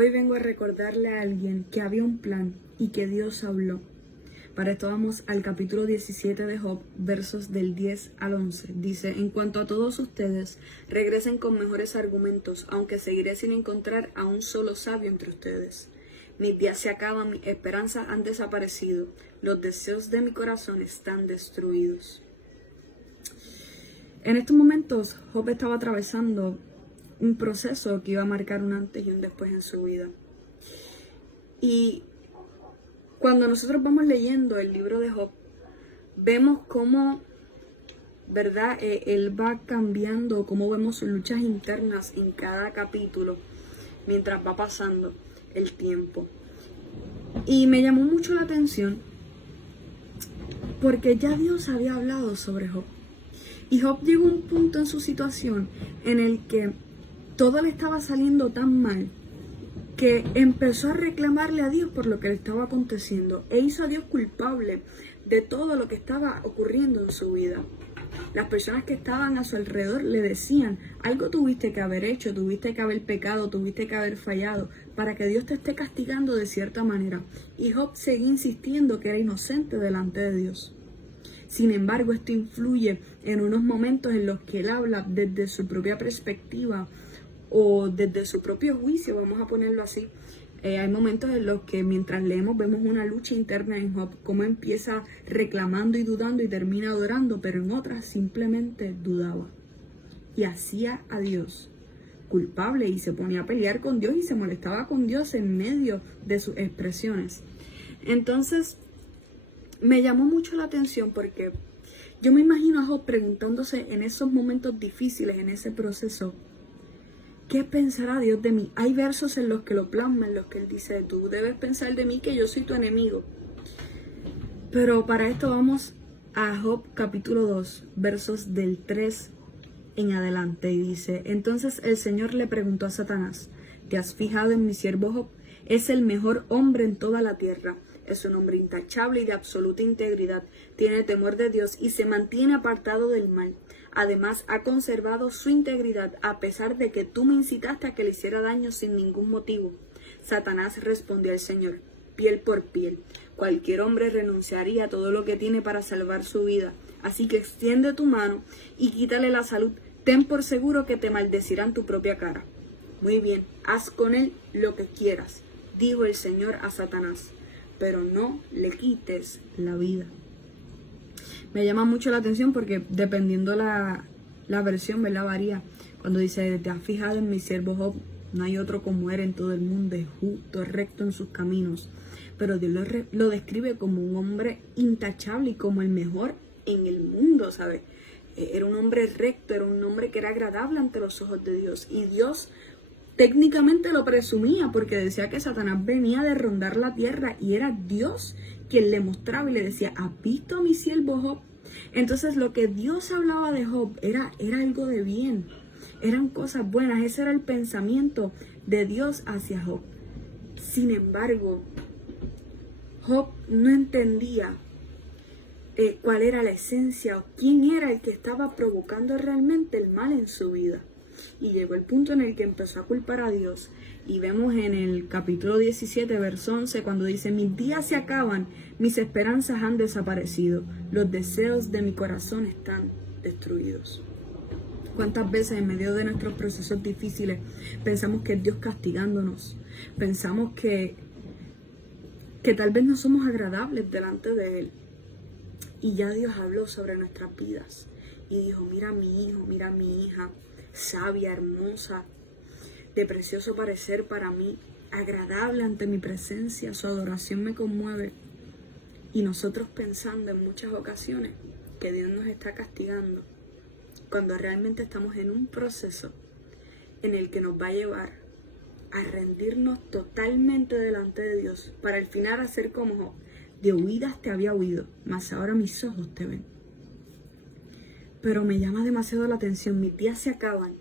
Hoy vengo a recordarle a alguien que había un plan y que Dios habló. Para esto vamos al capítulo 17 de Job, versos del 10 al 11. Dice: en cuanto a todos ustedes, regresen con mejores argumentos, aunque seguiré sin encontrar a un solo sabio entre ustedes. Mis días se acaban, mis esperanzas han desaparecido, los deseos de mi corazón están destruidos. En estos momentos, Job estaba atravesando un proceso que iba a marcar un antes y un después en su vida. Y cuando nosotros vamos leyendo el libro de Job, vemos cómo, ¿verdad? Él va cambiando, cómo vemos sus luchas internas en cada capítulo mientras va pasando el tiempo. Y me llamó mucho la atención porque ya Dios había hablado sobre Job. Y Job llegó a un punto en su situación en el que todo le estaba saliendo tan mal que empezó a reclamarle a Dios por lo que le estaba aconteciendo e hizo a Dios culpable de todo lo que estaba ocurriendo en su vida. Las personas que estaban a su alrededor le decían: algo tuviste que haber hecho, tuviste que haber pecado, tuviste que haber fallado para que Dios te esté castigando de cierta manera. Y Job seguía insistiendo que era inocente delante de Dios. Sin embargo, esto influye en unos momentos en los que él habla desde su propia perspectiva o desde su propio juicio, vamos a ponerlo así. Hay momentos en los que mientras leemos vemos una lucha interna en Job, cómo empieza reclamando y dudando y termina adorando, pero en otras simplemente dudaba y hacía a Dios culpable y se ponía a pelear con Dios y se molestaba con Dios en medio de sus expresiones. Entonces me llamó mucho la atención porque yo me imagino a Job preguntándose en esos momentos difíciles, en ese proceso: ¿qué pensará Dios de mí? Hay versos en los que lo plasma, en los que él dice: tú debes pensar de mí que yo soy tu enemigo. Pero para esto vamos a Job capítulo 2, versos del 3 en adelante. Y dice: entonces el Señor le preguntó a Satanás: ¿te has fijado en mi siervo Job? Es el mejor hombre en toda la tierra. Es un hombre intachable y de absoluta integridad. Tiene temor de Dios y se mantiene apartado del mal. Además, ha conservado su integridad a pesar de que tú me incitaste a que le hiciera daño sin ningún motivo. Satanás respondió al Señor: piel por piel. Cualquier hombre renunciaría a todo lo que tiene para salvar su vida. Así que extiende tu mano y quítale la salud. Ten por seguro que te maldecirán tu propia cara. Muy bien, haz con él lo que quieras, dijo el Señor a Satanás, pero no le quites la vida. Me llama mucho la atención porque dependiendo la versión, ¿verdad? Varía. Cuando dice: te has fijado en mi siervo Job, no hay otro como él en todo el mundo, es justo, es recto en sus caminos. Pero Dios lo describe como un hombre intachable y como el mejor en el mundo, ¿sabes? Era un hombre recto, era un hombre que era agradable ante los ojos de Dios. Y Dios técnicamente lo presumía porque decía que Satanás venía de rondar la tierra y era Dios quien le mostraba y le decía: ¿has visto a mi siervo Job? Entonces lo que Dios hablaba de Job era algo de bien, eran cosas buenas, ese era el pensamiento de Dios hacia Job. Sin embargo, Job no entendía cuál era la esencia o quién era el que estaba provocando realmente el mal en su vida. Y llegó el punto en el que empezó a culpar a Dios. Y vemos en el capítulo 17, verso 11, cuando dice: mis días se acaban, mis esperanzas han desaparecido, los deseos de mi corazón están destruidos. ¿Cuántas veces en medio de nuestros procesos difíciles pensamos que es Dios castigándonos? Pensamos que tal vez no somos agradables delante de Él. Y ya Dios habló sobre nuestras vidas y dijo: mira a mi hijo, mira a mi hija, sabia, hermosa, de precioso parecer para mí, agradable ante mi presencia, su adoración me conmueve. Y nosotros pensando en muchas ocasiones que Dios nos está castigando, cuando realmente estamos en un proceso en el que nos va a llevar a rendirnos totalmente delante de Dios, para al final hacer como Job: de oídas te había oído, mas ahora mis ojos te ven. Pero me llama demasiado la atención: mis días se acaban,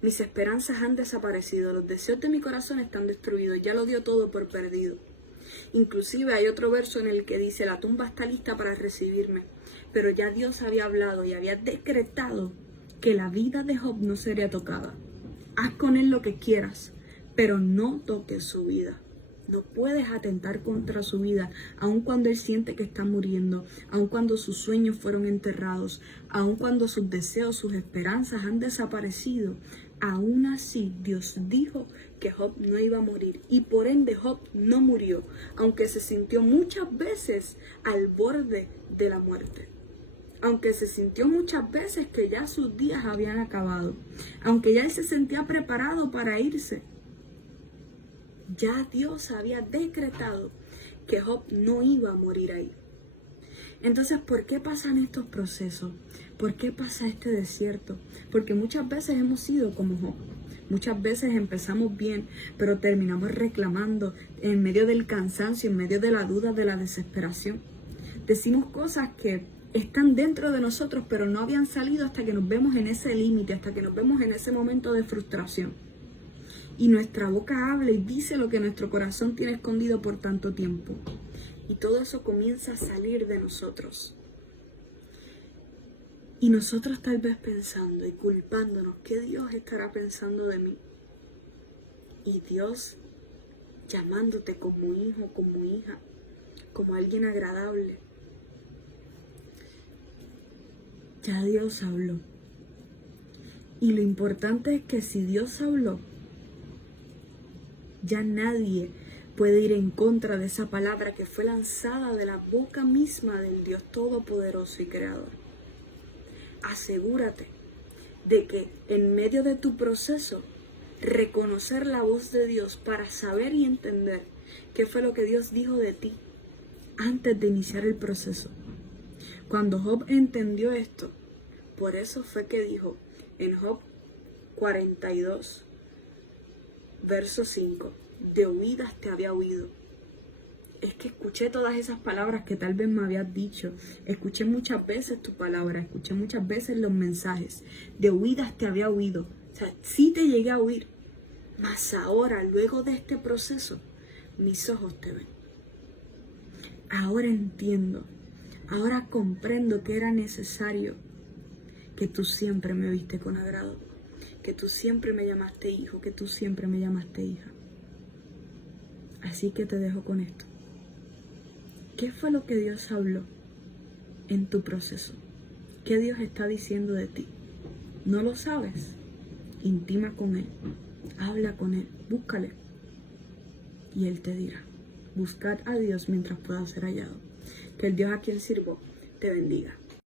mis esperanzas han desaparecido, los deseos de mi corazón están destruidos, ya lo dio todo por perdido. Inclusive hay otro verso en el que dice: la tumba está lista para recibirme, pero ya Dios había hablado y había decretado que la vida de Job no sería tocada. Haz con él lo que quieras, pero no toques su vida. No puedes atentar contra su vida, aun cuando él siente que está muriendo, aun cuando sus sueños fueron enterrados, aun cuando sus deseos, sus esperanzas han desaparecido. Aún así, Dios dijo que Job no iba a morir y por ende Job no murió, aunque se sintió muchas veces al borde de la muerte. Aunque se sintió muchas veces que ya sus días habían acabado, aunque ya él se sentía preparado para irse. Ya Dios había decretado que Job no iba a morir ahí. Entonces, ¿por qué pasan estos procesos? ¿Por qué pasa este desierto? Porque muchas veces hemos sido como Job. Muchas veces empezamos bien, pero terminamos reclamando en medio del cansancio, en medio de la duda, de la desesperación. Decimos cosas que están dentro de nosotros, pero no habían salido hasta que nos vemos en ese límite, hasta que nos vemos en ese momento de frustración. Y nuestra boca habla y dice lo que nuestro corazón tiene escondido por tanto tiempo. Y todo eso comienza a salir de nosotros. Y nosotros tal vez pensando y culpándonos, ¿qué Dios estará pensando de mí? Y Dios llamándote como hijo, como hija, como alguien agradable. Ya Dios habló. Y lo importante es que si Dios habló, ya nadie puede ir en contra de esa palabra que fue lanzada de la boca misma del Dios Todopoderoso y Creador. Asegúrate de que en medio de tu proceso, reconocer la voz de Dios para saber y entender qué fue lo que Dios dijo de ti antes de iniciar el proceso. Cuando Job entendió esto, por eso fue que dijo en Job 42, verso 5, de oídas te había oído. Es que escuché todas esas palabras que tal vez me habías dicho. Escuché muchas veces tu palabra, escuché muchas veces los mensajes. De oídas te había oído. O sea, sí te llegué a oír. Mas ahora, luego de este proceso, mis ojos te ven. Ahora entiendo. Ahora comprendo que era necesario que tú siempre me viste con agrado. Que tú siempre me llamaste hijo, que tú siempre me llamaste hija. Así que te dejo con esto. ¿Qué fue lo que Dios habló en tu proceso? ¿Qué Dios está diciendo de ti? ¿No lo sabes? Intima con Él, habla con Él, búscale. Y Él te dirá. Buscad a Dios mientras pueda ser hallado. Que el Dios a quien sirvo te bendiga.